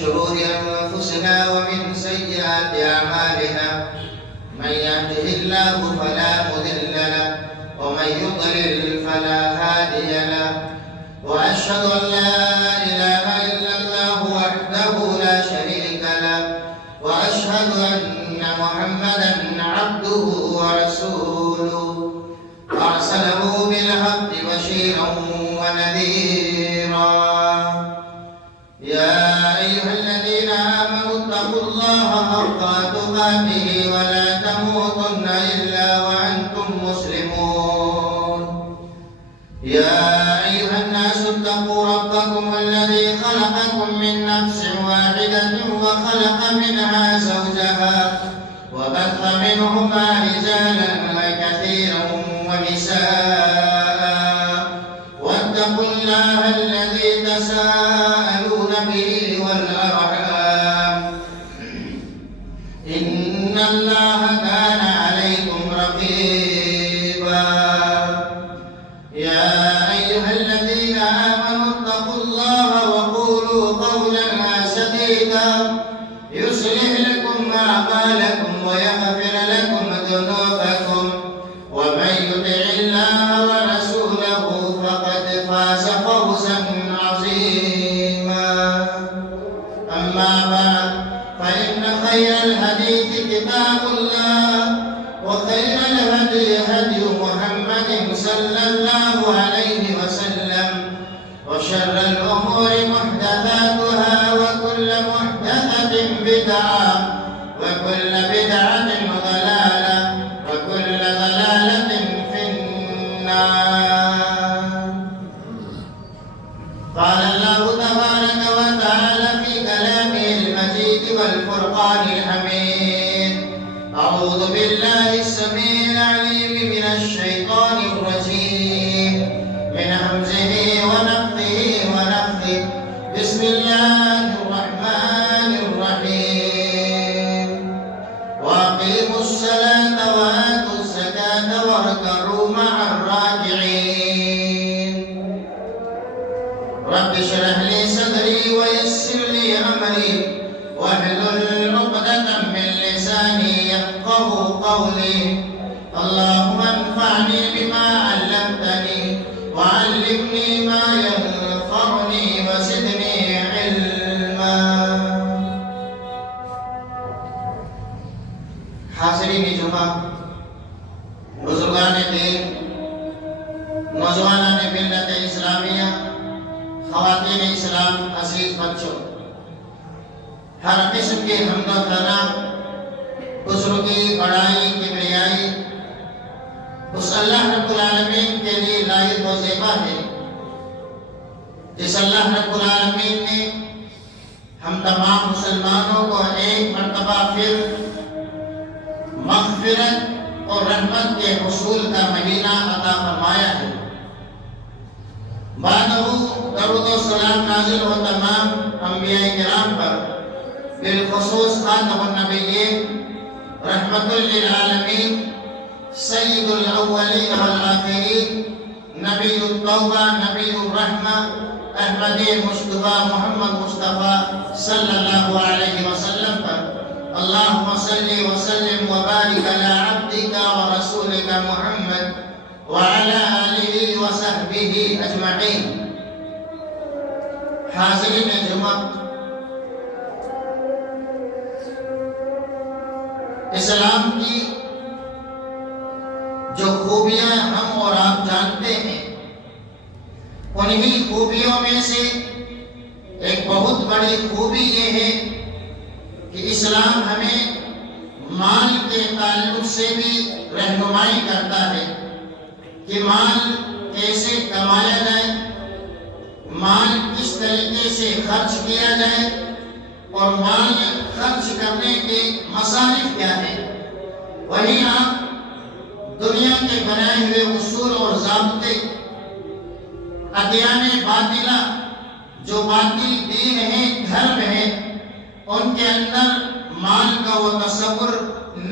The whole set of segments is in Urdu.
شرور أنفسنا ومن سيئات أعمالنا من يهده الله فلا مضل له ومن يضلل فلا هادي له وأشهد أن لا إله إلا الله وحده لا شريك له وأشهد أن محمدا عبده ورسوله أرسله بالحق بشيرا ونذيرا يا أيها الذين آمنوا اتقوا الله حق تقاته ولا تموتن إلا وأنتم مسلمون يا أيها الناس اتقوا ربكم الذي خلقكم من نفس واحدة وخلق منها زوجها وبث منهما رجالا كثيرا ونساء واتقوا الله الذي تساءلون به والأرحام إن الله كان عليكم رقيبا يا أيها الذين آمنوا اتقوا الله وقولوا قولا سديدا يصلح لكم أعمالكم ويغفر لكم ذنوبكم ومن يطع الله ورسوله فقد فاز فوزا عظيما أما بعد فإن خير الحديث كتاب الله وخير الهدي هدي محمد صلى الله عليه وسلم وشر الأمور محدثاتها وكل محدثة بدعة وكل بدعة ضلالة وكل ضلالة في النار. قال الله تبارك وتعالى في كلامه المجيد والفرقان الحميد: أعوذ بالله السميع العليم من الشيطان الرجيم من همزه ونفخه ونفثه. بسم الله الرحمن الرحيم. وأقيموا الصلاة وآتوا الزكاة واركعوا مع الراكعين. رب اشرح لي صدري ويسر لي أمري واحلل عقدة من لساني يفقهوا قولي. اللهم انفعني بما علمتني وعلمني ما ينفعني وزدني علما. حاضرین جمعہ، بزرگان دین، نوجوانان ملت اسلامیہ، خواتین اسلام، عزیز بچوں، ہر قسم کے حمد و ثنا بزرگی، بڑائی، کبریائی اس اللہ رب العالمین کے لیے لائق و زیبا ہے جس اللہ رب العالمین نے ہم تمام مسلمانوں کو ایک مرتبہ پھر مغفرت اور رحمت کے حصول کا مہینہ عطا فرمایا ہے۔ بعدہ درود و سلام نازل ہو تمام انبیاء کرام پر، بالخصوص خاتم النبیین، رحمت للعالمین، سید الاولین والآخرین، نبی التوبہ، نبی الرحمہ، احمدی مصطفیٰ محمد مصطفیٰ صلی اللہ علیہ وسلم پر۔ اللہم صلی وسلم وبارک علی عبدک ورسولک محمد وعلی آلہ وصحبہ اجمعین۔ حاضرین جمعہ، اسلام کی جو خوبیاں ہم اور آپ جانتے ہیں، انہی خوبیوں میں سے ایک بہت بڑی خوبی یہ ہے کہ اسلام ہمیں مال کے تعلق سے بھی رہنمائی کرتا ہے کہ مال کیسے کمایا جائے، مال کس طریقے سے خرچ کیا جائے اور مال خرچ کرنے کے مصارف کیا ہیں۔ وہیں آپ دنیا کے بنائے ہوئے اصول اور ضابطے، ادیان باطلہ جو باطل دین ہیں، دھرم ہیں، ان کے اندر مال کا وہ تصور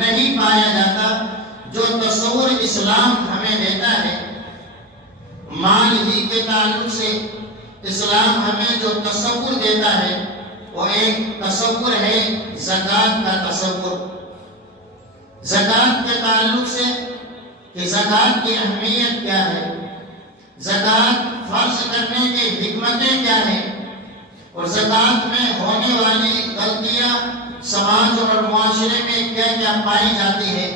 نہیں پایا جاتا جو تصور اسلام ہمیں دیتا ہے۔ مال ہی کے تعلق سے اسلام ہمیں جو تصور دیتا ہے وہ ایک تصور ہے زکوٰۃ کا تصور۔ زکوٰۃ کے تعلق سے کہ زکوٰۃ کی اہمیت کیا ہے، زکوٰۃ فرض کرنے کی حکمتیں کیا ہیں، اور زکوٰۃ میں ہونے والی غلطیاں سماج اور معاشرے میں کیا کیا پائی جاتی ہے،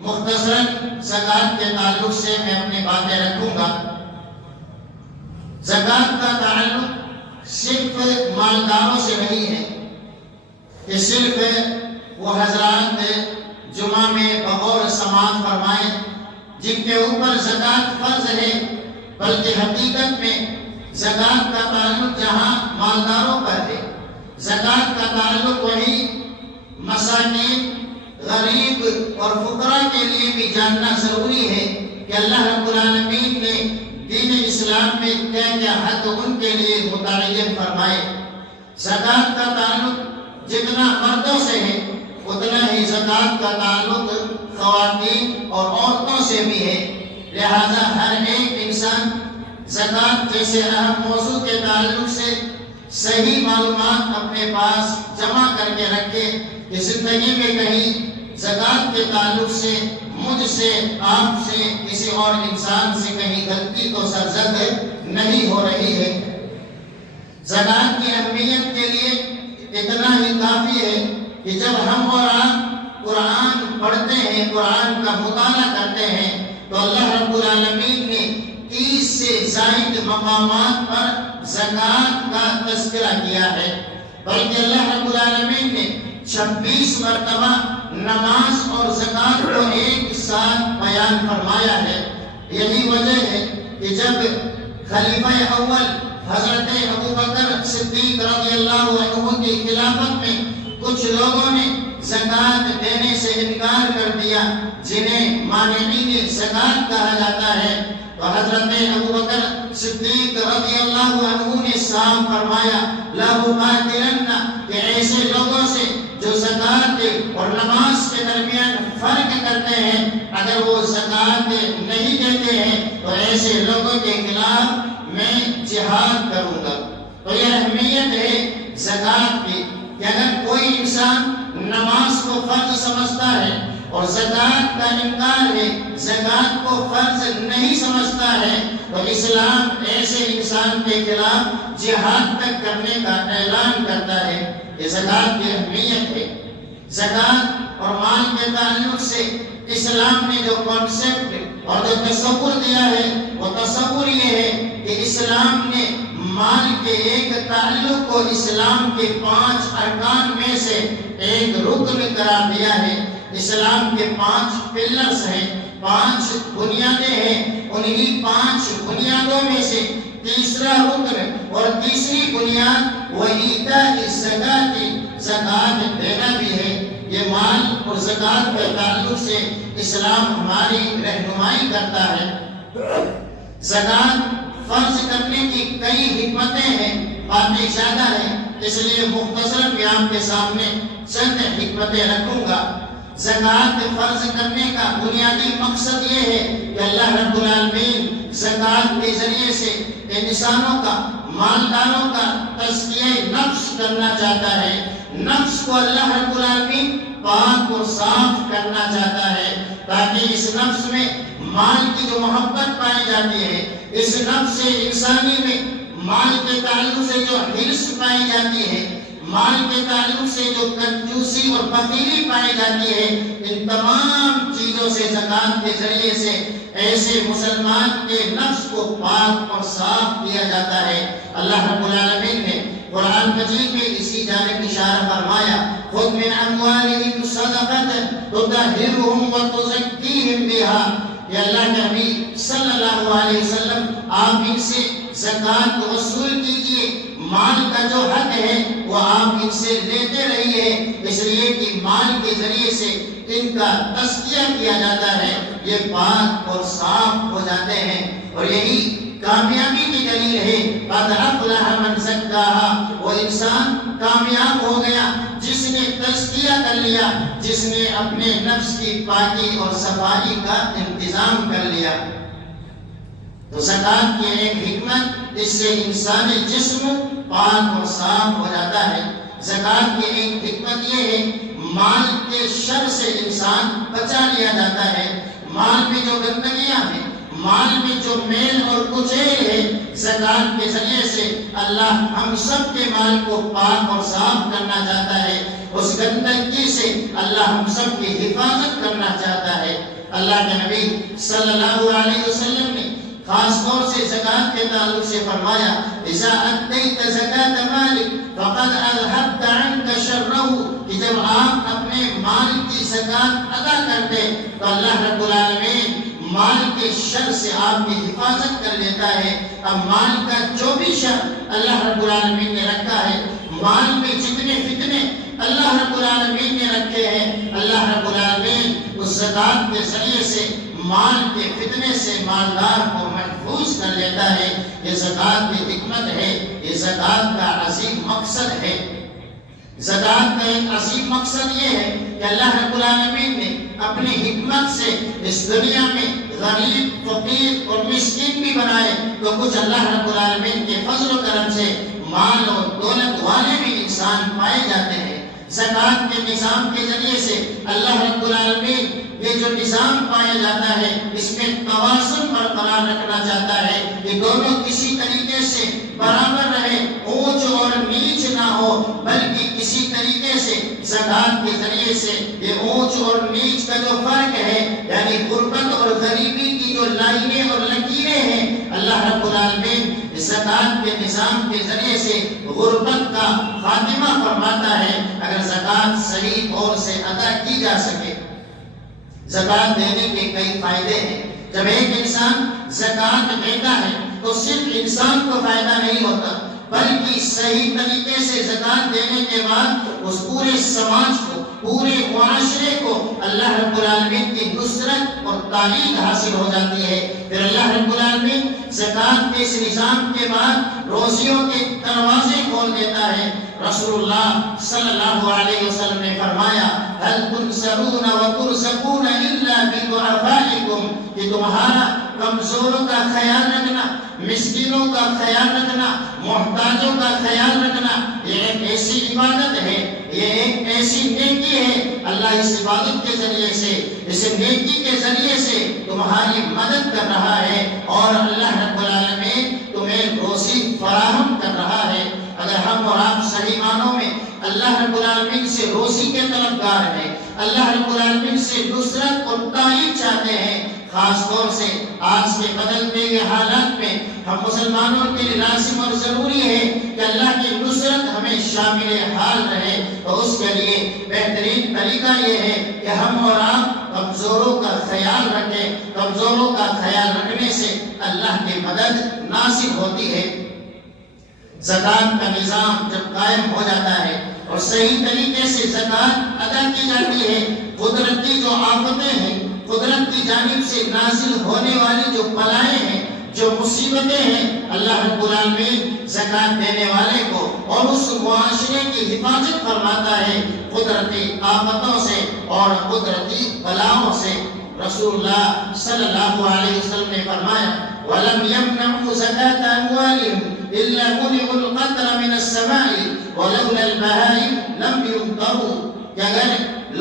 مختصراً زکوٰۃ کے تعلق سے میں اپنی باتیں رکھوں گا۔ زکوٰۃ کا تعلق صرف مالداروں سے نہیں ہے کہ صرف وہ حضرات جمعہ میں بغور سماعت فرمائیں جن کے اوپر زکوٰۃ فرض ہے، بلکہ حقیقت میں زکوٰۃ کا تعلق جہاں مالداروں پر ہے، زکوٰۃ کا تعلق وہی مساکین، غریب اور فقراء کے لیے بھی جاننا ضروری ہے کہ اللہ رب العالمین نے دین اسلام میں کیا کیا حق ان کے لیے متعین فرمائے۔ زکوٰۃ کا تعلق جتنا مردوں سے ہے اتنا ہی زکوٰۃ کا تعلق خواتین اور عورتوں سے بھی ہے، لہذا ہر ایک انسان زکوٰۃ جیسے اہم موضوع کے تعلق سے صحیح معلومات اپنے پاس جمع کر کے رکھے کہ زندگی میں کہیں زکوٰۃ کے تعلق سے مجھ سے، آپ سے، کسی اور انسان سے کہیں غلطی تو سرزد نہیں ہو رہی ہے۔ زکوٰۃ کی اہمیت کے لیے اتنا ہی کافی ہے کہ جب ہم اور آپ قرآن پڑھتے ہیں، قرآن کا مطالعہ کرتے ہیں تو اللہ رب العالمین نے 30 سے زائد مقامات پر زکوٰۃ کا تذکرہ کیا ہے، بلکہ اللہ رب العالمین نے 26 مرتبہ نماز اور زکوٰۃ کو ایک ساتھ بیان فرمایا ہے۔ یہی وجہ ہے کہ جب خلیفہ اول حضرت ابوبکر صدیق رضی اللہ عنہ کی خلافت میں کچھ لوگوں نے زکوٰۃ دینے سے انکار کر دیا، جنہیں مانعین زکوٰۃ کہا جاتا ہے، تو حضرت ابوبکر صدیق رضی اللہ عنہ نے صاف فرمایا لَأُقَاتِلَنَّ کہ ایسے لوگوں سے جو زکوٰۃ اور نماز کے درمیان فرق کرتے ہیں، اگر وہ زکوٰۃ نہیں دیتے ہیں تو ایسے لوگوں کے خلاف میں جہاد کروں گا۔ تو یہ اہمیت ہے زکوٰۃ کی کہ اگر کوئی انسان نماز کو فرض سمجھتا ہے اور زکوٰۃ کا انکار ہے، زکوٰۃ کو فرض نہیں سمجھتا ہے، تو اسلام ایسے انسان کے خلاف جہاد تک کرنے کا اعلان کرتا ہے۔ یہ زکوٰۃ کی اہمیت ہے۔ زکوٰۃ اور مال کے تعلق سے اسلام نے جو کانسیپٹ اور جو تصور دیا ہے وہ تصور یہ ہے کہ اسلام نے مال کے ایک تعلق کو اسلام کے 5 ارکان میں سے ایک رکن قرار دیا ہے۔ اسلام کے 5 پلرز ہیں، 5 بنیادیں ہیں، انہی 5 بنیادوں میں سے تیسرا رکن اور تیسری بنیاد وہ ایتاء الزکاۃ، زکوٰۃ دینا بھی ہے۔ یہ مال اور زکوٰۃ کے تعلق سے اسلام ہماری رہنمائی کرتا ہے۔ زکوٰۃ فرض کرنے کی کئی حکمتیں ہیں، باتیں زیادہ ہیں، اس لیے مختصر میں آپ کے سامنے چند حکمتیں رکھوں گا۔ زکوٰۃ فرض کرنے کا بنیادی مقصد یہ ہے کہ اللہ رب العالمین زکوٰۃ کے ذریعے سے انسانوں کا، مالداروں کا تزکیہ نفس کرنا چاہتا ہے۔ نفس کو اللہ رب العالمین پاک و صاف کرنا چاہتا ہے تاکہ اس نفس میں مال کی جو محبت پائی جاتی ہے، اس نفس انسانی میں مال کے تعلق سے جو حرص پائی جاتی ہے، مال کے تعلق سے جو کنجوسی اور بخیلی پائی جاتی ہے، ان تمام چیزوں سے زکوٰۃ کے ذریعے سے ایسے مسلمان کے نفس کو پاک اور صاف کیا جاتا ہے۔ اللہ رب العالمین نے قرآن مجید میں اسی جانب اشارہ فرمایا خُذْ مِنْ أَمْوَالِهِمْ صَدَقَةً تُطَهِّرُهُمْ وَتُزَكِّيهِمْ بِهَا۔ کہ اللہ کے حبیب صلی اللہ علیہ وسلم آپ ان سے زکوٰۃ وصول کیجئے، مال کا جو حق ہے وہ آپ ان سے لیتے رہیے، اس لیے کہ مال کے ذریعے سے ان کا تزکیہ کیا جاتا ہے، یہ پاک اور صاف ہو جاتے ہیں۔ اور یہی کامیابی کی دلیل ہے قَدْ أَفْلَحَ مَنْ زَكَّاهَا، وہ انسان کامیاب ہو گیا جس نے تزکیہ کر لیا، جس نے اپنے نفس کی پاکی اور صفائی کا انتظام کر لیا۔ تو زکوٰۃ کی ایک حکمت، اس سے انسانی جسم پاک اور صاف ہو جاتا ہے۔ زکات کی ایک حکمت یہ ہے مال کے شر سے انسان بچا لیا جاتا ہے۔ مال میں جو گندگیاں ہیں، مال میں جو میل اور کچیل ہے، زکات کے ذریعے سے اللہ ہم سب کے مال کو پاک اور صاف کرنا چاہتا ہے۔ اس گندگی سے اللہ ہم سب کی حفاظت کرنا چاہتا ہے۔ اللہ کے نبی صلی اللہ علیہ وسلم نے خاص طور سے زکات کے تعلق سے فرمایا اذا ادیت زکات مالک فقد اذهبت عنك شره، کہ جب آپ اپنے مال کی زکات ادا کرتے تو اللہ رب العالمین مال کے شر سے آپ کی حفاظت کر لیتا ہے۔ اب مال کا جو بھی شر اللہ رب العالمین نے رکھا ہے، مال میں جتنے فتنے اللہ رب العالمین نے رکھے ہیں، اللہ رب العالمین اس زکات کے ذریعے سے مال کے فتنے سے مالدار کو محفوظ کر لیتا ہے۔ یہ زکات کی حکمت ہے، یہ زکات کا عظیم مقصد ہے۔ زکات کا ایک عظیم مقصد یہ ہے کہ اللہ رب العالمین نے اپنی حکمت سے اس دنیا میں غریب، فقیر اور مسکین بھی بنائے، تو کچھ اللہ رب العالمین کے فضل و کرم سے مال اور دولت والے بھی انسان پائے جاتے ہیں۔ زکات کے نظام کے ذریعے سے اللہ رب العالمین یہ جو نظام پایا جاتا ہے اس میں توازن برقرار رکھنا چاہتا ہے کہ دونوں کسی طریقے سے برابر رہے، اونچ اور نیچ نہ ہو، بلکہ کسی طریقے سے زکات کے ذریعے سے یہ اونچ اور نیچ کا جو فرق ہے، یعنی غربت اور غریبی کی جو لائنیں اور لکیریں ہیں، اللہ رب العالمین زکات کے نظام کے ذریعے سے غربت کا خاتمہ فرماتا ہے اگر زکات صحیح طور سے ادا کی جا سکے۔ زکات دینے کے کئی فائدے ہیں۔ جب ایک انسان زکات دیتا ہے تو صرف انسان کو فائدہ نہیں ہوتا، بلکہ صحیح طریقے سے زکات دینے کے بعد اس پورے سماج کو، پورے معاشرے کو اللہ رب العالمین کی نصرت اور تعلیم حاصل ہو جاتی ہے۔ پھر اللہ رب العالمین زکات کے اس نظام کے بعد روزیوں کے دروازے کھول دیتا ہے۔ رسول اللہ صلی اللہ علیہ وسلم نے فرمایا هل تنصرون وترزقون الا بضعفائكم، کہ تمہارا کمزوروں کا خیال رکھنا، مسکینوں کا خیال رکھنا، محتاجوں کا خیال رکھنا، یہ ایک ایسی عبادت ہے، یہ ایک ایسی نیکی ہے۔ اللہ اس عبادت کے ذریعے سے، اس نیکی کے ذریعے سے تمہاری مدد کر رہا ہے اور اللہ رب العالمین تمہیں روزی فراہم کر رہا ہے۔ اگر ہم اور آپ صحیح معنوں میں اللہ رب العالمین سے روزی کے طلبگار ہیں، اللہ رب العالمین سے نصرت اور تعلیم چاہتے ہیں، خاص طور سے آج کے بدلتے ہوئے حالات میں ہم مسلمانوں کے لیے لازم اور ضروری ہے کہ اللہ کی نصرت ہمیں شامل حال رہے، تو اس کے لیے بہترین طریقہ یہ ہے کہ ہم اور آپ کمزوروں کا خیال رکھیں۔ کمزوروں کا خیال رکھنے سے اللہ کی مدد ناصب ہوتی ہے۔ زکات کا نظام جب قائم ہو جاتا ہے اور صحیح طریقے سے زکات ادا کی جاتی ہے، قدرتی جو آفتیں ہیں، قدرت کی جانب سے نازل ہونے والی جو بلائیں ہیں، جو مصیبتیں ہیں، اللہ رب العالمین زکات دینے والے کو اور اس معاشرے کی حفاظت فرماتا ہے قدرتی آفتوں سے اور قدرتی بلاؤں سے۔ رسول اللہ صلی اللہ علیہ وسلم نے فرمایا وَلَمْ يَمْنَعُوا زَكَاةَ أَمْوَالِهِمْ إِلَّا مُنِعُوا الْقَطْرَ مِنَ السَّمَاءِ وَلَوْلَا الْبَهَائِمُ لَمْ يُمْطَرُوا، کہ اگر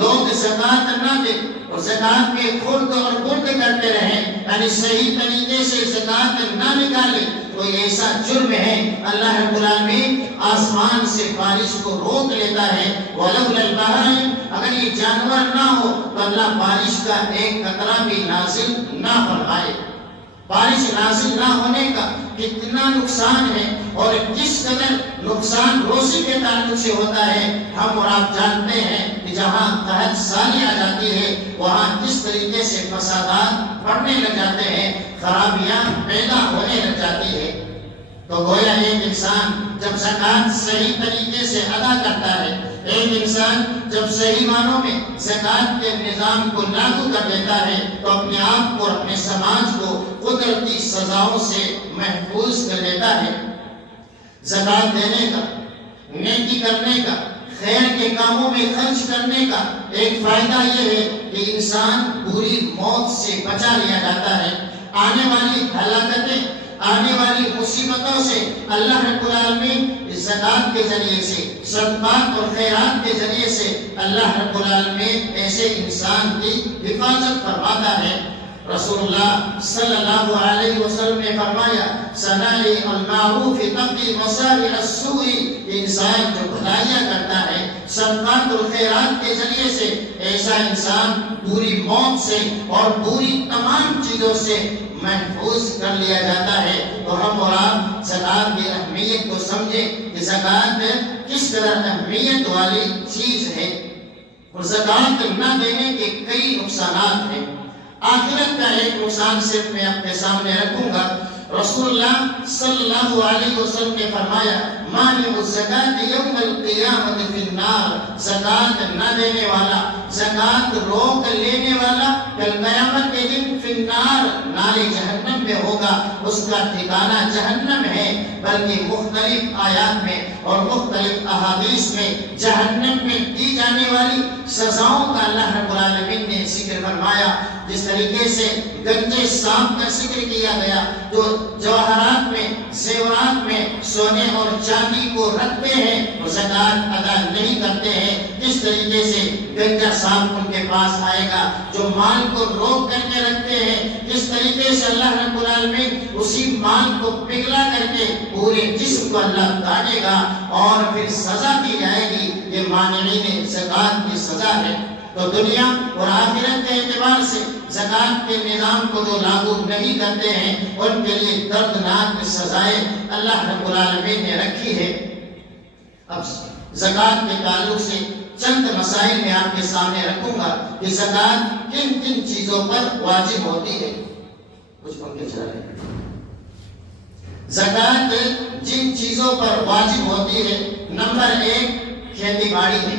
لوگ زکات نہ دیں اور زکات میں خرد اور برد کرتے رہیں، یعنی صحیح طریقے سے زکات نہ نکالیں، تو یہ ایسا جرم ہے اللہ رب العالمین آسمان سے بارش کو روک لیتا ہے۔ وَلَوْلَا الْبَهَائِمُ، اگر یہ جانور نہ ہو تو اللہ بارش کا ایک قطرہ بھی نازل نہ فرمائے۔ بارش نازل نہ ہونے کا کتنا نقصان ہے اور کس قدر نقصان روزی کے تعلق سے ہوتا ہے ہم اور آپ جانتے ہیں کہ جہاں قحط سالی آ جاتی ہے وہاں کس طریقے سے فسادات بڑھنے لگ جاتے ہیں، خرابیاں پیدا ہونے لگ جاتی ہے۔ تو گویا ایک انسان جب زکات صحیح طریقے سے ادا کرتا ہے، ایک انسان جب صحیح معنوں میں زکات کے نظام کو لاگو کر لیتا ہے تو اپنے آپ کو اور اپنے سماج کو قدرتی سزاؤں سے محفوظ کر لیتا ہے۔ زکات دینے کا، نیکی کرنے کا، خیر کے کاموں میں خرچ کرنے کا ایک فائدہ یہ ہے کہ انسان بری موت سے بچا لیا جاتا ہے۔ آنے والی ہلاکتیں آنے والی مصیبتوں سے اللہ رب العالمین زکات کے ذریعے سے، صدقات اور خیرات کے ذریعے سے اللہ رب العالمین ایسے انسان کی حفاظت فرماتا ہے۔ رسول اللہ صلی اللہ علیہ وسلم نے فرمایا صناعی المعروف تقی مصارع السوء، انسان جو بھلائیاں کرتا ہے صدقات اور خیرات کے ذریعے سے، ایسا انسان بری موت سے اور بری تمام چیزوں سے محفوظ کر لیا جاتا ہے۔ تو ہم اور آپ زکات کی اہمیت کو سمجھیں کہ زکات کس قدر اہمیت والی چیز ہے، اور زکات نہ دینے کے کئی نقصانات ہیں۔ آخرت کا ایک نقصان صرف میں اپنے سامنے رکھوں گا۔ رسول اللہ صلی اللہ علیہ وسلم نے فرمایا مانع الزکات یوم القیامت فی النار، زکات نہ دینے والا، زکات روک لینے والا کل قیامت کے دن فی النار، نار جہنم میں ہوگا، اس کا ٹھکانہ جہنم ہے۔ بلکہ مختلف آیات میں اور مختلف احادیث میں جہنم میں دی جانے والی سزاؤں کا اللہ رب العالمین نے ذکر فرمایا۔ جس طریقے سے گنجے سانپ کا ذکر کیا گیا جو جواہرات میں، زیورات میں سونے اور چاندی کو رکھتے ہیں اور زکات ادا نہیں کرتے ہیں، جس طریقے سے گنجا سانپ ان کے پاس آئے گا جو مال کو روک کر کے رکھتے ہیں، جس طریقے سے اللہ رب العالمین اسی مال کو پگھلا کر کے پورے جسم کو اللہ کاٹے گا اور پھر سزا دی جائے گی۔ یہ مانعین زکات کی سزا ہے۔ تو دنیا اور آخرت کے اعتبار سے زکات کے نظام کو جو لاگو نہیں کرتے ہیں ان کے لیے دردناک سزائیں اللہ رب العالمین نے رکھی ہے۔ اب زکات کے تعلق سے چند مسائل میں آپ کے سامنے رکھوں گا کہ زکات کن کن چیزوں پر واجب ہوتی ہے۔ کچھ پنکھے چلا رہے ہیں۔ زکات جن چیزوں پر واجب ہوتی ہے، نمبر 1 کھیتی باڑی ہے۔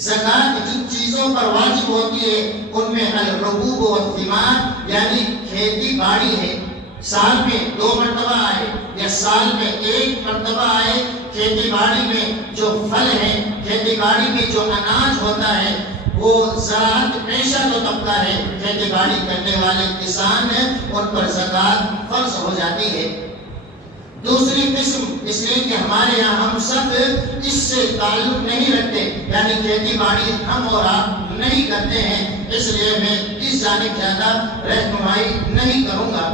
زکات جن چیزوں پر واجب ہوتی ہے ان میں الربوب والثمار یعنی کھیتی باڑی ہے۔ سال میں 2 مرتبہ آئے یا سال میں 1 مرتبہ آئے، کھیتی باڑی میں جو پھل ہے، کھیتی باڑی میں جو اناج ہوتا ہے، وہ زراعت پیشہ جو طبقہ ہے، کھیتی باڑی کرنے والے کسان ہیں، ان پر زکات فرض ہو جاتی ہے۔ دوسری قسم اس لیے کہ ہمارے یہاں ہم سب اس سے تعلق نہیں رکھتے، یعنی کھیتی باڑی ہم اور آپ نہیں کرتے ہیں، اس لیے میں اس جانب زیادہ رہنمائی نہیں کروں گا۔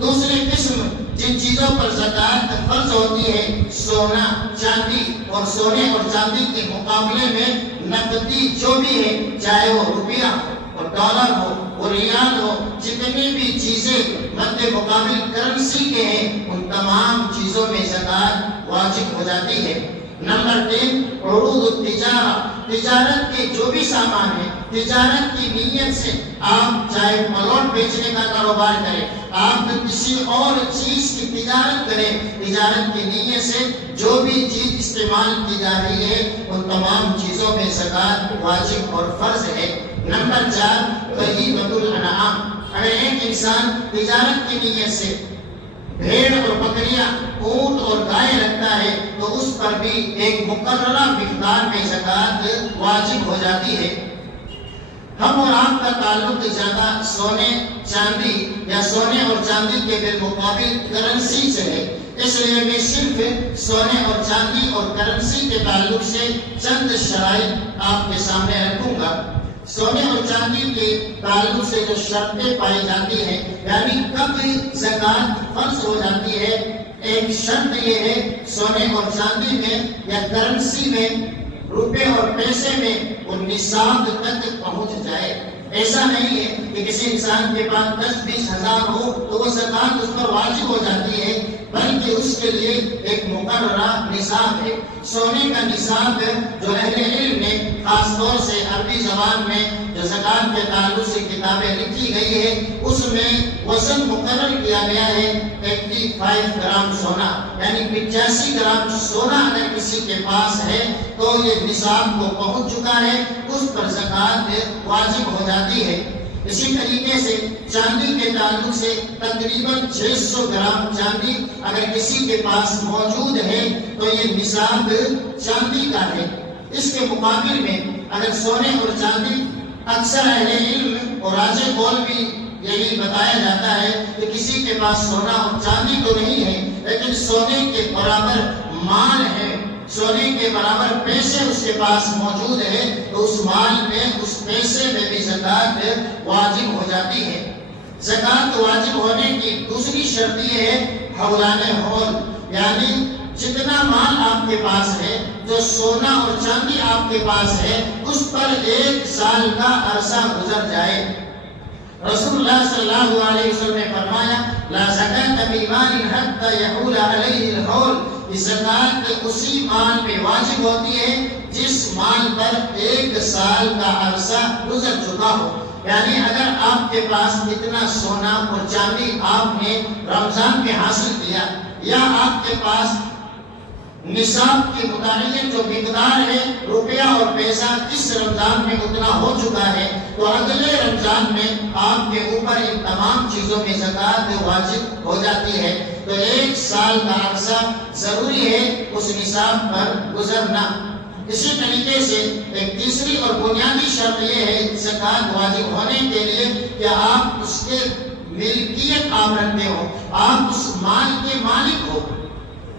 دوسری قسم جن چیزوں پر زکات فرض ہوتی ہے، سونا چاندی، اور سونے اور چاندی کے مقابلے میں نقدی جو بھی ہے، چاہے وہ روپیہ اور ڈالر ہو اور ریال ہو، جتنی بھی چیزیں مد مقابل کرنسی کے ہیں ان تمام چیزوں میں زکات واجب ہو جاتی ہے۔ نمبر 3 عروض التجارہ، تجارت کے جو بھی سامان ہیں، تجارت کی نیت سے آپ چاہے پلاٹ بیچنے کا کاروبار کریں، آپ کسی اور چیز کی تجارت کریں، تجارت کی نیت سے جو بھی چیز استعمال کی جا رہی ہے ان تمام چیزوں میں زکات واجب اور فرض ہے۔ نمبر 4 بہیمۃ الانعام، اگر ایک انسان تجارت کی نیت سے بھیڑ اور بکریاں، اونٹ اور گائے رکھتا ہے تو اس پر بھی ایک مقررہ مقدار میں زکات واجب ہو جاتی ہے۔ ہم اور آپ کا تعلق زیادہ سونے چاندی یا سونے اور چاندی کے بالمقابل کرنسی سے ہے، اس لیے میں صرف سونے اور چاندی اور کرنسی کے تعلق سے چند شرائط آپ کے سامنے رکھوں گا۔ سونے اور چاندی کے تعلق سے جو شرطیں پائی جاتی ہیں، یعنی کب زکات فرض ہو جاتی ہے، ایک شرط یہ ہے سونے اور چاندی میں یا کرنسی میں، روپے اور پیسے میں وہ نصاب تک پہنچ جائے۔ ایسا نہیں ہے کہ کسی انسان کے پاس 10-20 ہزار ہو تو وہ زکات اس پر واجب ہو جاتی ہے، بلکہ اس کے لیے ایک مقررہ نصاب ہے۔ سونے کا نصاب جو اہل علم نے خاص طور سے عربی زبان میں جو زکات کے تعلق سے کتابیں لکھی گئی ہے اس میں وزن مقرر کیا گیا ہے 85 گرام سونا، یعنی 85 گرام سونا اگر کسی کے پاس ہے تو یہ نصاب کو پہنچ چکا ہے، اس پر زکات واجب ہو جاتی ہے۔ اسی طریقے سے چاندی کے تعلق سے تقریباً 600 گرام چاندی اگر کسی کے پاس موجود ہے تو یہ نصاب چاندی کا ہے۔ اس کے مقابل میں اگر سونے اور چاندی، اکثر اہل علم اور راجح قول بھی یہی بتایا جاتا ہے کہ کسی کے پاس سونا اور چاندی تو نہیں ہے، لیکن سونے کے برابر مال ہے، سونے کے برابر پیسے اس کے پاس موجود ہے، تو اس مال میں، اس پیسے میں بھی زکوٰۃ واجب ہو جاتی ہے۔ زکوٰۃ واجب ہونے کی دوسری شرط یہ ہے حولان حول، یعنی جتنا مال آپ کے پاس ہے، جو سونا اور چاندی آپ کے پاس ہے، اس پر 1 سال کا عرصہ گزر جائے۔ رسول اللہ صلی اللہ علیہ وسلم نے فرمایا لا زکاۃ فی مال حتی یحول علیہ الحول، زکوٰۃ اسی مال پہ واجب ہوتی ہے جس مال پر 1 سال کا عرصہ گزر چکا ہو۔ یعنی اگر آپ کے پاس اتنا سونا اور چاندی آپ نے رمضان میں حاصل کیا، یا آپ کے پاس نصاب کی متعین جو مقدار ہے روپیہ اور پیسہ اس رمضان میں اتنا ہو چکا ہے، تو اگلے رمضان میں آپ کے اوپر ان تمام چیزوں میں زکوٰۃ واجب ہو جاتی ہے۔ تو 1 سال کا عرصہ ضروری ہے اس نصاب پر گزرنا۔ اسی طریقے سے ایک تیسری اور بنیادی شرط یہ ہے زکوٰۃ واجب ہونے کے لیے کہ آپ اس کے ملکیت آپ رکھتے ہو، آپ اس مال کے مالک ہو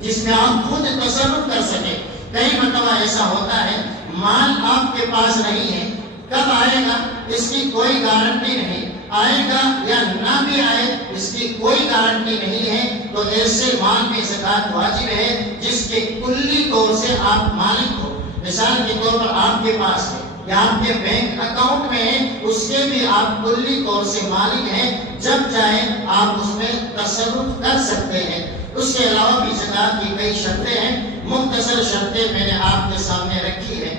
جس میں آپ خود تصرف کر سکیں۔ کئی مرتبہ ایسا ہوتا ہے مال آپ کے پاس نہیں ہے، کب آئے گا اس کی کوئی گارنٹی نہیں، آئے گا یا نہ بھی آئے اس کی کوئی گارنٹی نہیں ہے، تو ایسے مال میں زکوٰۃ واجب ہے جس کے کلی طور سے آپ مالک ہو۔ مثال کے طور پر آپ کے پاس ہے یا آپ کے بینک اکاؤنٹ میں ہے، اس کے بھی آپ کلی طور سے مالک ہیں، جب چاہیں آپ اس میں تصرف کر سکتے ہیں۔ اس کے علاوہ بھی زکوٰۃ کی کئی شرطیں ہیں، مختصر شرطیں میں نے آپ کے سامنے رکھی ہیں۔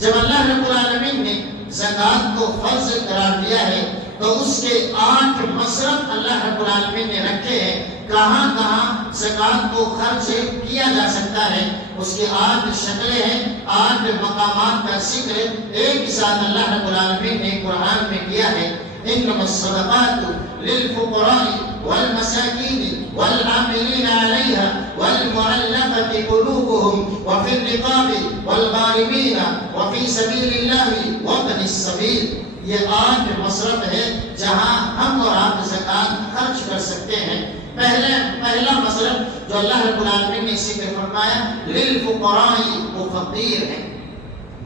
جب اللہ رب العالمین نے زکوٰۃ کو فرض قرار دیا ہے تو اس کے 8 مصرف اللہ رب العالمین نے رکھے ہیں، کہاں کہاں زکوٰۃ کو خرچ کیا جا سکتا ہے۔ اس کی 8 شکلیں ہیں، 8 مقامات کا ذکر ایک ساتھ اللہ رب العالمین نے قرآن میں کیا ہے۔ انما الصدقات للفقراء والمساكين والعاملين عليها والمؤلفة قلوبهم وفي الرقاب والغارمين وفي سبيل الله وابن السبيل۔ یہ 8 مصرف ہے جہاں ہم اور آپ زکوٰۃ خرچ کر سکتے ہیں۔ پہلا مصرف جو اللہ رب العالمین نے ذکر فرمایا للفقراء، وہ فقیر ہے۔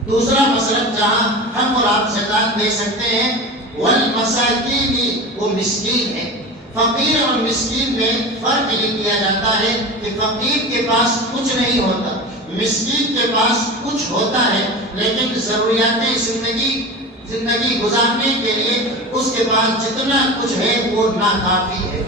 دوسرا مصرف جہاں ہم اور آپ زکوٰۃ دے سکتے ہیں والمساکین، وہ مسکین ہے۔ فقیر اور مسکین میں فرق یہ کیا جاتا ہے کہ فقیر کے پاس کچھ نہیں ہوتا، مسکین کے پاس کچھ ہوتا ہے، لیکن ضروریات زندگی گزارنے کے لیے اس کے پاس جتنا کچھ ہے وہ ناکافی ہے۔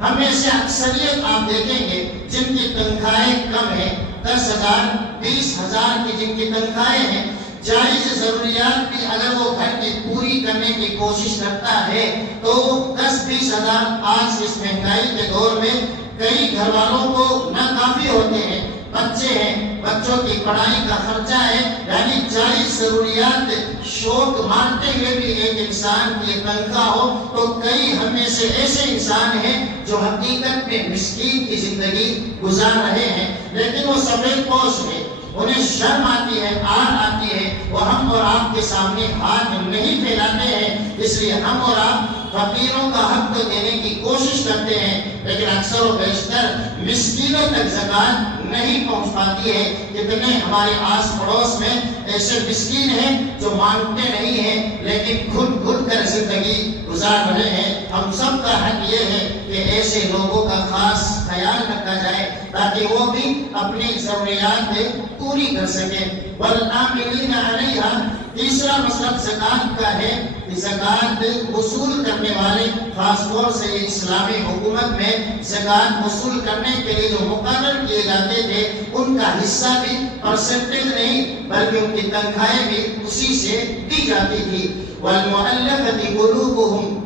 ہم میں سے اکثریت آپ دیکھیں گے جن کی تنخواہیں کم ہیں، 10,000 20,000 کی جن کی تنخواہیں ہیں، جائز ضروریات بھی اگر وہ گھر کی پوری کرنے کی کوشش کرتا ہے تو 10-20 ہزار آج اس مہنگائی کے دور میں کئی گھر والوں کو ناکافی ہوتے ہیں۔ بچے ہیں، بچوں کی پڑھائی کا خرچہ ہے، یعنی جائز ضروریات شوق مانتے ہوئے بھی ایک انسان کی تنخواہ ہو تو کئی ہم میں سے ایسے انسان ہیں جو حقیقت میں مسکین کی زندگی گزار رہے ہیں، لیکن وہ سفید پوش ہے، انہیں شرم آتی ہے، آر آتی ہے، وہ ہم اور آپ کے سامنے ہاتھ نہیں پھیلاتے ہیں۔ اس لیے ہم اور آپ فقیروں کا حق دینے کی کوشش کرتے ہیں، لیکن اکثر و بیشتر مسکینوں تک زکوٰۃ نہیں پہنچ پاتی ہے۔ کتنے ہمارے آس پڑوس میں ایسے مسکین ہیں جو مانگتے نہیں ہیں لیکن گھٹ گھٹ کر زندگی گزار رہے ہیں۔ ہم سب کا حق یہ ہے کہ ایسے لوگوں کا خاص خیال رکھا جائے تاکہ وہ بھی اپنی ضروریات پوری کر سکیں۔ والعاملین علیہا، تیسرا مطلب زکوٰۃ کا ہے کہ زکوٰۃ وصول کرنے والے، خاص طور سے اسلامی حکومت میں زکوٰۃ وصول کرنے کے لیے جو مقرر کیے جاتے تھے ان کا حصہ بھی پرسنٹیج نہیں بلکہ ان کی تنخواہیں بھی اسی سے دی جاتی تھی۔ والمؤلفۃ قلوبہم،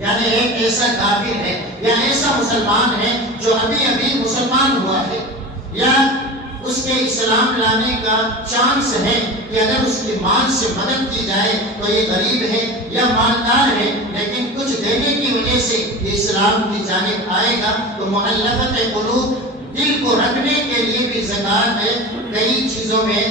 یعنی ایک ایسا کافر ہے یا ایسا مسلمان ہے جو ابھی مسلمان ہوا ہے یا اس کے اسلام لانے کا چانس ہے کہ اگر اس کی مال سے مدد کی جائے تو یہ غریب ہے یا مالدار ہے لیکن کچھ دینے کی وجہ سے یہ اسلام کی جانب آئے گا، تو مؤلفۃ قلوب، دل کو رکھنے کے لیے بھی زکوٰۃ کئی چیزوں میں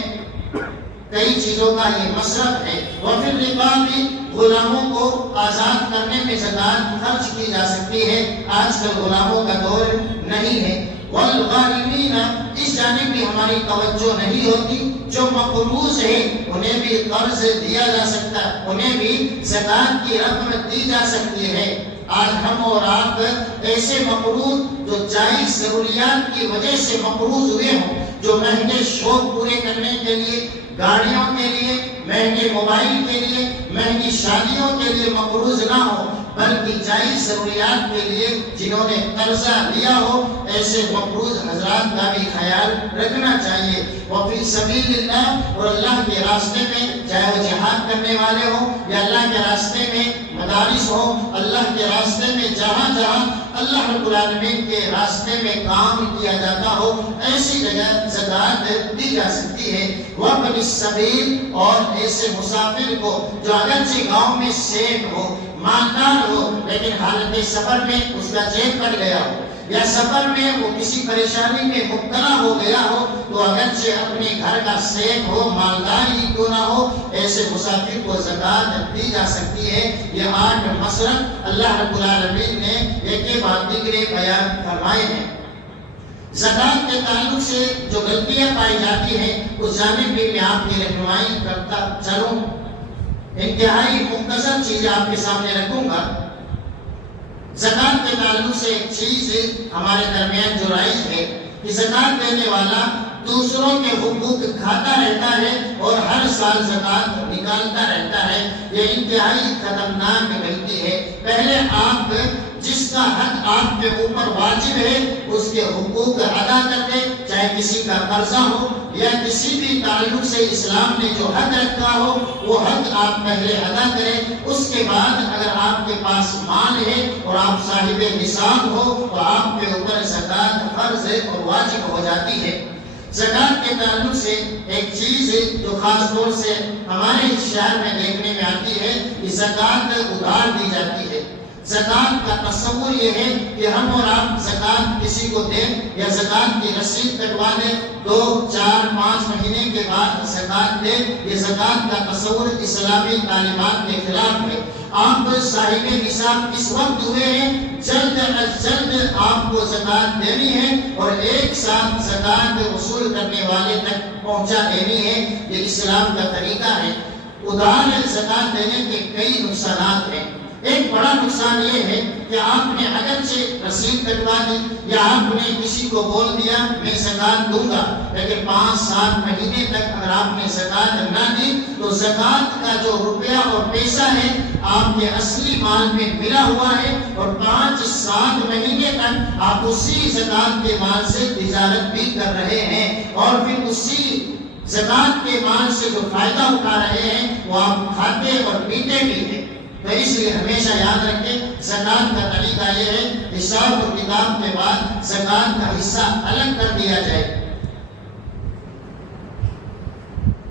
کئی چیزوں کا یہ مصرف ہے۔ وفی الرقاب بھی غلاموں کو آزاد کرنے میں زکوٰۃ خرچ کی جا سکتی ہے۔ آج کل غلاموں کا دور نہیں ہے۔ والغارمین، اس جانب بھی ہماری توجہ نہیں ہوتی، جو مقروض ہے انہیں بھی قرض دیا جا سکتا ہے، انہیں بھی زکوٰۃ کی رقم دی جا سکتی ہے۔ آج ہم اور آپ ایسے مقروض جو جائز ضروریات کی وجہ سے مقروض ہوئے ہوں، جو مہنگے شوق پورے کرنے کے لیے، گاڑیوں کے لیے، مہنگے موبائل کے لیے، مہنگی شادیوں کے لیے مقروض نہ ہو، بلکہ جائز ضروریات کے لیے جنہوں نے قرضہ لیا ہو، ایسے مقروض حضرات کا بھی خیال رکھنا چاہیے۔ وفی سبیل اللہ، اور اللہ کے راستے میں، چاہے وہ جہاد کرنے والے ہوں یا اللہ کے راستے میں مدارس ہو، اللہ کے راستے میں جہاں جہاں اللہ رب العالمین کے راستے میں کام کیا جاتا ہو، ایسی جگہ زکوٰۃ دی جا سکتی ہے۔ وابن السبیل، اور ایسے مسافر کو جو اگرچہ گاؤں میں سیٹ ہو، مالدار ہو، لیکن حالت سفر میں اس کا جیب کٹ گیا ہو، یا سفر میں وہ کسی پریشانی میں مبتلا ہو گیا ہو، تو اگرچہ اپنے گھر کا سیٹ ہو، مالدار ہی کیوں نہ ہو، ایسے مسافر کو زکوٰۃ دی جا سکتی ہے۔ یہ 8 مصرف اللہ رب العالمین نے ایک کے بعد دیگرے بیان فرمائے ہیں۔ زکوٰۃ کے تعلق سے جو غلطیاں پائی جاتی ہیں، اس جانب بھی میں آپ کی رہنمائی کرتا چلوں۔ انتہائی مختصر چیزیں آپ کے سامنے رکھوں گا۔ زکوٰۃ کے تعلق سے ایک چیز ہمارے درمیان جو رائج ہے کہ زکوٰۃ دینے والا دوسروں کے حقوق کھاتا رہتا ہے اور ہر سال زکوٰۃ نکالتا رہتا ہے۔ یہ انتہائی خطرناک غلطی ہے۔ پہلے آپ جس کا حق آپ کے اوپر واجب ہے اس کے حقوق ادا کر دیں، چاہے کسی کا قرضہ ہو یا کسی بھی تعلق سے اسلام نے جو حق رکھا ہو، وہ حق آپ پہلے ادا کریں۔ اس کے بعد اگر آپ کے پاس مال ہے اور آپ صاحب نصاب ہو تو آپ کے اوپر زکوٰۃ فرض اور واجب ہو جاتی ہے۔ زکوٰۃ کے تعلق سے ایک چیز جو خاص طور سے ہمارے شہر میں دیکھنے میں آتی ہے کہ زکوٰۃ ادھار دی جاتی ہے۔ زکوٰۃ کا تصور یہ ہے کہ ہم اور آپ زکوٰۃ کسی کو دیں یا زکوٰۃ کی رسید کٹوا دیں، 2، 4، 5 مہینے کے بعد زکوٰۃ دیں۔ یہ زکوٰۃ کا تصور اسلامی تعلیمات کے خلاف ہے۔ آپ صاحب نصاب کس وقت ہوئے ہیں، جلد از جلد آپ کو زکوٰۃ دینی ہے اور ایک ساتھ زکوٰۃ وصول کرنے والے تک پہنچا دینی ہے۔ یہ اسلام کا طریقہ ہے۔ ادھار زکوٰۃ دینے کے کئی نقصانات ہیں۔ ایک بڑا نقصان یہ ہے کہ آپ نے اگرچہ رسید کٹوا دی یا آپ نے کسی کو بول دیا میں زکوٰۃ دوں گا، لیکن 5-7 مہینے تک اگر آپ نے زکوٰۃ نہ دی تو زکوٰۃ کا جو روپیہ اور پیسہ ہے آپ کے اصلی مال میں ملا ہوا ہے، اور 5-7 مہینے تک آپ اسی زکوٰۃ کے مال سے تجارت بھی کر رہے ہیں، اور پھر اسی زکوٰۃ کے مال سے جو فائدہ اٹھا رہے ہیں وہ آپ کھاتے اور پیتے بھی ہیں۔ تو اس لیے ہمیشہ یاد رکھیں، زکوٰۃ کا طریقہ یہ ہے حساب و کتاب کے بعد زکوٰۃ کا حصہ الگ کر دیا جائے۔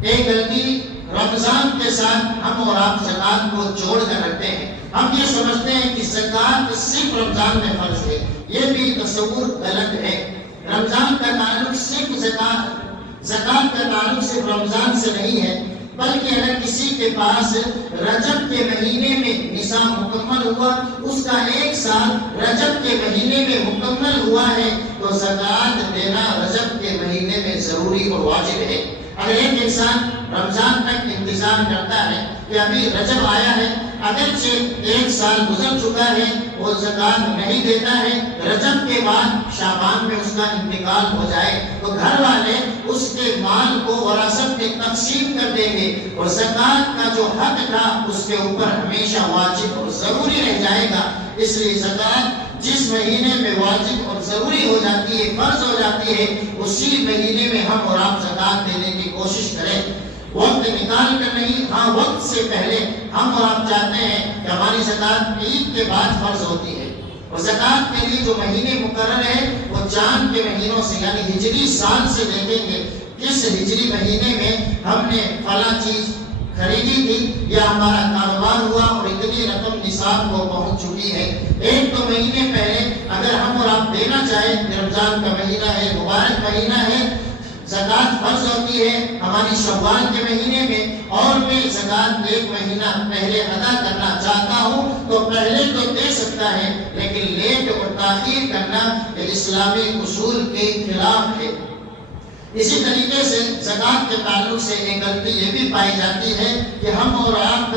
ایک غلطی رمضان کے ساتھ ہم اور آپ زکوٰۃ کو جوڑ کر رکھتے ہیں۔ ہم یہ سمجھتے ہیں کہ زکوٰۃ صرف رمضان میں فرض ہے، یہ بھی تصور غلط ہے۔ رمضان کا تعلق صرف زکوٰۃ کا تعلق صرف رمضان سے نہیں ہے، بلکہ اگر کسی کے پاس رجب کے مہینے میں نصاب مکمل ہوا، اس کا 1 سال رجب کے مہینے میں مکمل ہوا ہے، تو زکوٰۃ دینا رجب کے مہینے میں ضروری اور واجب ہے۔ اگر ایک انسان رمضان تک انتظار کرتا ہے کہ ابھی رجب آیا ہے، اگرچہ 1 سال گزر چکا ہے، وہ زکوٰۃ نہیں دیتا ہے، رجب کے بعد شعبان میں اس کا انتقال ہو جائے تو گھر والے اس کے مال کو وراثت میں تقسیم کر دیں گے، اور زکوٰۃ کا جو حق تھا اس کے اوپر ہمیشہ واجب اور ضروری رہ جائے گا۔ اس لیے زکوٰۃ جس مہینے میں واجب اور ضروری ہو جاتی ہے، فرض ہو جاتی ہے، اسی مہینے میں ہم اور آپ زکوٰۃ دینے کی کوشش کریں۔ وقت نکال کر نہیں، ہاں وقت سے پہلے ہم اور آپ چاہتے ہیں کہ ہماری زکوٰۃ عید کے بعد فرض ہوتی ہے، اور زکوٰۃ کے لیے جو مہینے مقرر ہیں وہ چاند کے مہینوں سے یعنی ہجری سال سے دیکھیں گے کس ہجری مہینے میں ہم نے فلاں چیز خریدی تھی یا ہمارا کاروبار ہوا اور اتنی رقم نصاب کو پہنچ چکی ہے۔ 1-2 مہینے پہلے اگر ہم اور آپ دینا چاہیں، رمضان کا مہینہ ہے، مبارک مہینہ ہے، زکوٰۃ فرض ہوتی ہے ہماری شوال کے مہینے میں، اور میں زکوٰۃ 1 مہینہ پہلے ادا کرنا چاہتا ہوں تو پہلے تو دے سکتا ہے، لیکن لیٹ اور تاخیر کرنا یہ اسلامی اصول کے خلاف ہے۔ اسی طریقے سے زکوٰۃ کے تعلق سے ایک غلطی یہ بھی پائی جاتی ہے کہ ہم اور آپ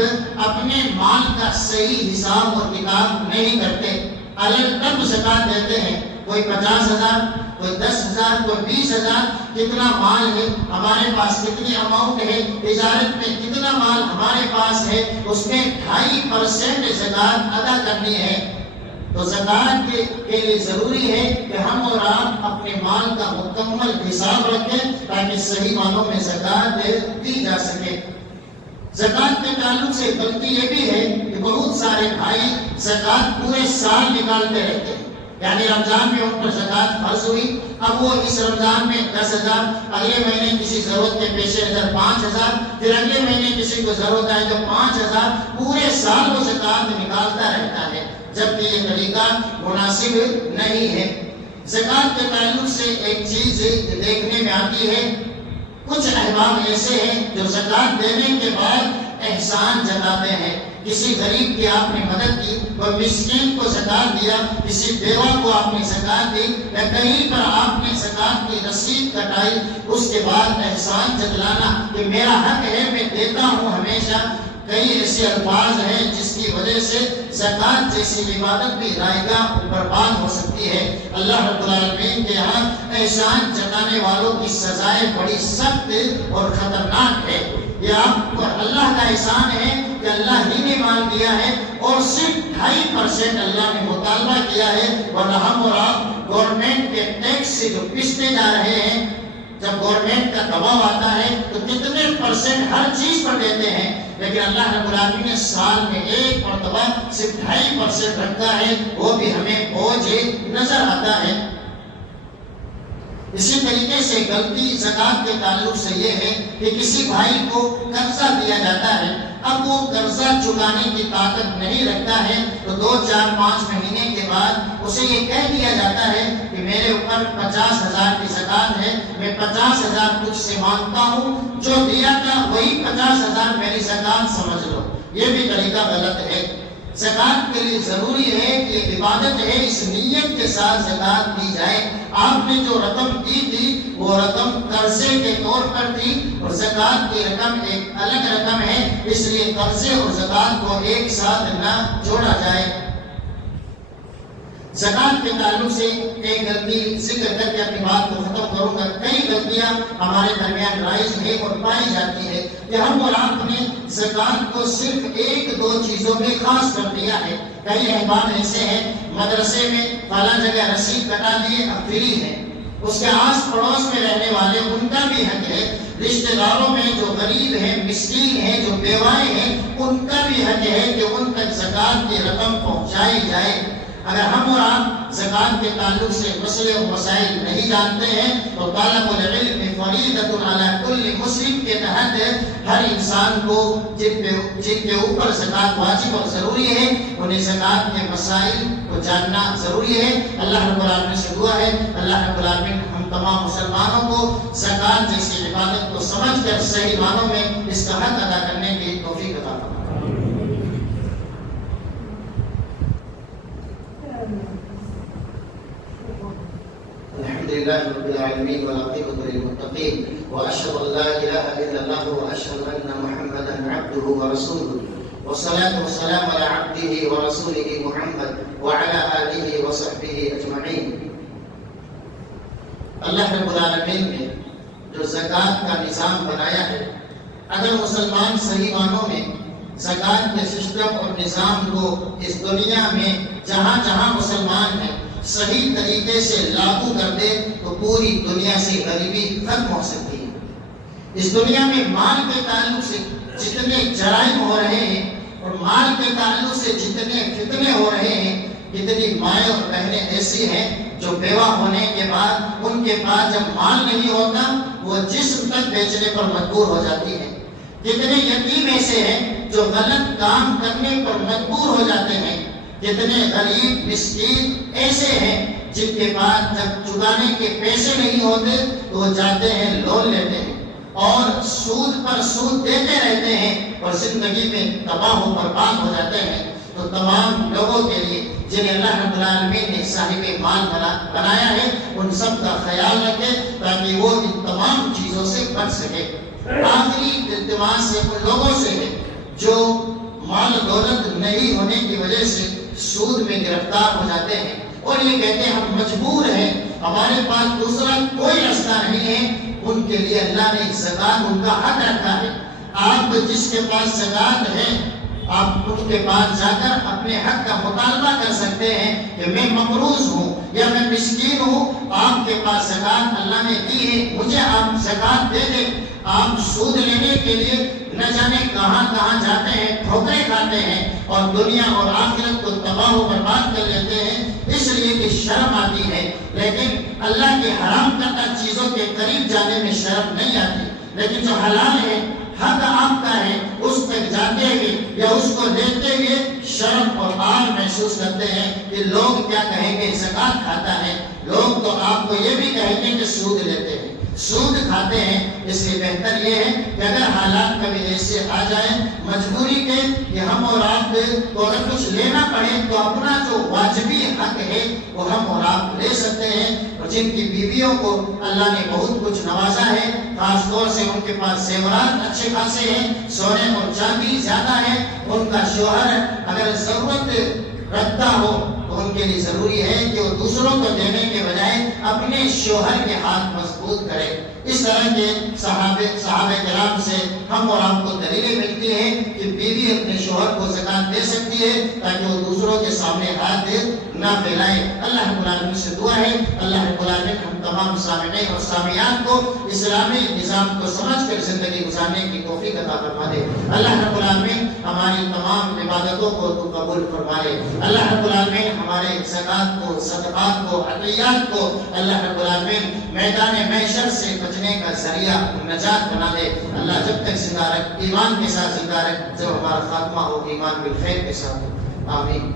اپنے مال کا صحیح حساب اور کتاب نہیں کرتے، الگ تب زکوٰۃ دیتے ہیں، کوئی 50,000، کوئی 10,000، کوئی 20,000، کتنا مال ہے ہمارے پاس، کتنی اماؤنٹ ہے تجارت میں، کتنا مال ہمارے پاس ہے، اس میں 2.5% زکوٰۃ ادا کرنی ہے۔ تو زکوٰۃ کے لیے ضروری ہے کہ ہم اور آپ اپنے مال کا مکمل حساب رکھیں تاکہ صحیح مالوں میں زکوٰۃ دی جا سکے۔ زکوٰۃ کے تعلق سے غلطی یہ بھی ہے کہ بہت سارے بھائی زکوٰۃ پورے سال نکالتے رہتے ہیں، یعنی رمضان میں ان پر زکوٰۃ فرض ہوئی، اب وہ اس رمضان میں 10,000، اگلے مہینے کسی ضرورت کے پیش نظر 5,000، پھر اگلے مہینے کسی کو ضرورت ہے جو 5,000، پورے سال وہ زکوٰۃ نکالتا رہتا ہے، جبکہ یہ طریقہ مناسب نہیں ہے۔ زکوٰۃ کے تعلق سے ایک چیز دیکھنے میں آتی ہے، کچھ احباب ایسے ہیں جو زکوٰۃ دینے کے بعد احسان جتاتے ہیں، کسی غریب کی آپ نے مدد کی، کوئی مسکین کو زکوٰۃ دیا، کسی بیوہ کو آپ نے زکوٰۃ دی، یا کہیں پر آپ نے زکوٰۃ کی رسید کٹائی، اس کے بعد احسان جتلانا کہ میرا حق ہے میں دیتا ہوں ہمیشہ۔ کئی ایسے الفاظ ہیں جس کی وجہ سے زکوٰۃ جیسی عبادت بھی رائگاں برباد ہو سکتی ہے۔ اللہ رب العالمین کے ہاں احسان جتانے والوں کی سزائیں بڑی سخت اور خطرناک ہے۔ یہ آپ پر اللہ کا احسان ہے کہ اللہ ہی نے مال دیا ہے، اور صرف 2.5% اللہ نے مطالبہ کیا ہے، ورنہ ہم اور آپ گورنمنٹ کے ٹیکس سے جو پستے جا رہے ہیں، جب گورنمنٹ کا دباؤ آتا ہے تو کتنے % ہر چیز پر دیتے ہیں، لیکن اللہ رب العالمین نے سال میں ایک مرتبہ صرف 2.5% رکھتا ہے، وہ بھی ہمیں بوجھ نظر آتا ہے۔ اسی طریقے سے غلطی زکوٰۃ کے تعلق سے یہ ہے کہ کسی بھائی کو قرضہ دیا جاتا ہے، اب وہ قرضہ چکانے کی طاقت نہیں رکھتا ہے، تو 2، 4، 5 مہینے کے بعد اسے یہ کہہ دیا جاتا ہے کہ میرے اوپر 50,000 کی زکوٰۃ ہے، میں 50,000 تجھ سے مانگتا ہوں، جو دیا تھا وہی 50,000 میری زکوٰۃ سمجھ لو۔ یہ بھی طریقہ غلط ہے۔ زکوٰۃ کے لیے ضروری ہے کہ یہ عبادت ہے، اس نیت کے ساتھ زکوٰۃ دی جائے۔ آپ نے جو رقم دی تھی وہ رقم قرضے کے طور پر تھی، اور زکوٰۃ کی رقم ایک الگ رقم ہے، اس لیے قرضے اور زکوٰۃ کو ایک ساتھ نہ جوڑا جائے۔ زکوٰۃ کے تعلق سے ایک غلطی ذکر کر کے اپنی بات کو ختم کروں گا۔ کئی غلطیاں ہمارے درمیان رائج ہے اور پائی جاتی ہے کہ ہم اور آپ نے زکوٰۃ کو صرف 1-2 چیزوں میں خاص کر دیا ہے۔ کئی احباب ایسے ہیں مدرسے میں فلاں جگہ رسید کٹا دیے، اب فری ہے، اس کے آس پڑوس میں رہنے والے ان کا بھی حق ہے، رشتہ داروں میں جو غریب ہیں، مسکین ہیں، جو بیوائیں ہیں، ان کا بھی حق ہے کہ ان تک زکوٰۃ کی رقم پہنچائی جائے۔ اگر ہم اور آپ زکوٰۃ کے تعلق سے مسئلے و مسائل نہیں جانتے ہیں تو طالب العلم فریضۃ علی کل مسلم کے تحت ہر انسان کو جن کے اوپر زکوٰۃ واجب اور ضروری ہے، انہیں زکوٰۃ کے مسائل کو جاننا ضروری ہے۔ اللہ رب العالمین سے دعا ہے اللہ رب العالمین ہم تمام مسلمانوں کو زکوٰۃ جیسی عبادت کو سمجھ کر صحیح معنوں میں اس کا حق ادا کرنے کی توفیق عطا فرمائے۔ الحمد لله رب العالمين والعاقبة للمتقين وأشهد أن لا إله إلا الله وأشهد أن محمدا عبده ورسوله والصلاة والسلام على عبده ورسوله محمد وعلى آله وصحبه أجمعين۔ اللہ رب العالمین نے جو زکوٰۃ کا نظام بنایا ہے، اگر مسلمان صحیح معنوں میں زکوٰۃ کے سسٹم اور نظام کو اس دنیا میں جہاں جہاں مسلمان ہیں صحیح طریقے سے لاگو کر دے تو پوری دنیا سے غریبی ختم ہو سکتی ہے۔ اس دنیا میں مال کے تعلق سے جتنے جرائم ہو رہے ہیں اور مال کے تعلق سے جتنے فتنے ہو رہے ہیں، کتنی مائیں اور بہنیں ایسی ہیں جو بیوہ ہونے کے بعد ان کے پاس جب مال نہیں ہوتا وہ جسم تک بیچنے پر مجبور ہو جاتی ہیں۔ کتنے یتیم ایسے ہیں جو غلط کام کرنے پر مجبور ہو جاتے ہیں۔ کتنے غریب مسکین ایسے ہیں جن کے پاس جب چکانے کے پیسے نہیں ہوتے تو وہ جاتے ہیں لون لیتے ہیں اور سود پر سود دیتے رہتے ہیں اور زندگی میں تباہ و برباد ہو جاتے ہیں۔ تو تمام لوگوں کے لیے جنہیں اللہ رب العالمین نے صاحب مال بنایا ہے ان سب کا خیال رکھے تاکہ وہ ان تمام چیزوں سے بچ سکے۔ آخری التماس سے ان لوگوں سے ہے جو مال دولت نہیں ہونے کی وجہ سے سود میں گرفتار ہو جاتے ہیں اور یہ کہتے ہیں ہم مجبور ہیں، ہمارے پاس دوسرا کوئی راستہ نہیں ہے۔ ان کے لیے اللہ نے زکات ان کا حق رکھا ہے۔ آپ جس کے پاس زکات ہے آپ ان کے پاس جا کر اپنے حق کا مطالبہ کر سکتے ہیں کہ میں مقروض ہوں یا میں مسکین ہوں، آپ کے پاس زکات اللہ نے دی ہے، مجھے آپ زکات دے دیں۔ آپ سود لینے کے لیے نہ جانے کہاں کہاں جاتے ہیں، ٹھوکریں کھاتے ہیں اور دنیا اور آخرت کو تباہ و برباد کر لیتے ہیں، اس لیے کہ شرم آتی ہے۔ لیکن اللہ کے حرام کردہ چیزوں کے قریب جانے میں شرم نہیں آتی، لیکن جو حلال ہے، حق آپ کا ہے، اس تک جاتے ہوئے یا اس کو دیتے ہوئے شرم اور آر محسوس کرتے ہیں کہ لوگ کیا کہیں گے، زکات کھاتا ہے۔ لوگ تو آپ کو یہ بھی کہیں گے کہ سود لیتے ہیں، سود کھاتے ہیں۔ اس لیے بہتر یہ ہے کہ اگر حالات کبھی ایسے آ جائیں مجبوری کے کہ ہم اور آپ کو اگر کچھ لینا پڑے تو اپنا جو واجبی حق ہے وہ ہم اور آپ لے سکتے ہیں۔ اور جن کی بیویوں کو اللہ نے بہت کچھ نوازا ہے، خاص طور سے ان کے پاس زیورات اچھے خاصے ہیں، سونے اور چاندی زیادہ ہے، ان کا شوہر اگر ضرورت رکھتا ہو تو ان کے لیے ضروری ہے کہ وہ دوسروں کو دینے کے بجائے اپنے شوہر کے ہاتھ مضبوط کرے۔ اس طرح کے صحابہ کرام سے ہم اور آپ کو دلیلیں ملتی ہیں کہ بیوی اپنے شوہر کو زکات دے سکتی ہے تاکہ وہ دوسروں کے سامنے ہاتھ نہ پھیلائے۔ اللہ رب العالمین سے دعا ہے اللہ رب العالمین ہم تمام سامعین اور سامعات کو اسلامی نظام کو سمجھ کر زندگی گزارنے کی توفیق عطا فرما دے۔ اللہ رب العالمین ہماری تمام عبادتوں کو تو قبول فرما لے۔ اللہ رب العالمین ہمارے زکات کو، صدقات کو، عطیات کو اللہ رب العالمین میدان محشر سے بچنے کا ذریعہ نجات بنا دے۔ اللہ جب تک زندہ رکھ، ایمان کے ساتھ زندہ رکھ، جب ہمارا خاتمہ ہو ایمان بالخیر کے ساتھ، آمین۔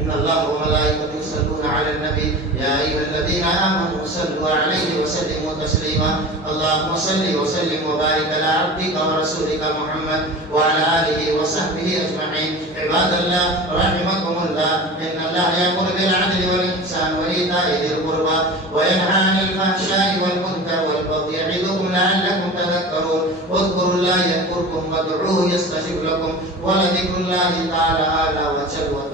ان اللہ وملائکته یصلون علی النبی یا ایھا الذین آمنوا صلوا علیہ وسلموا تسلیما اللهم صل وسلم وبارک علی عبدک ورسولک محمد وعلی آلہ وصحبہ اجمعین۔ عباد اللہ رحمکم اللہ، ان اللہ یأمر بالعدل والإحسان وإیتاء ذی القربى وینہی عن الفحشاء والمنکر والبغی یعظکم لعلکم تذکرون۔ اذکروا اللہ یذکرکم وادعوہ یستجب لکم ولذکر اللہ تعالی اعلی وجل۔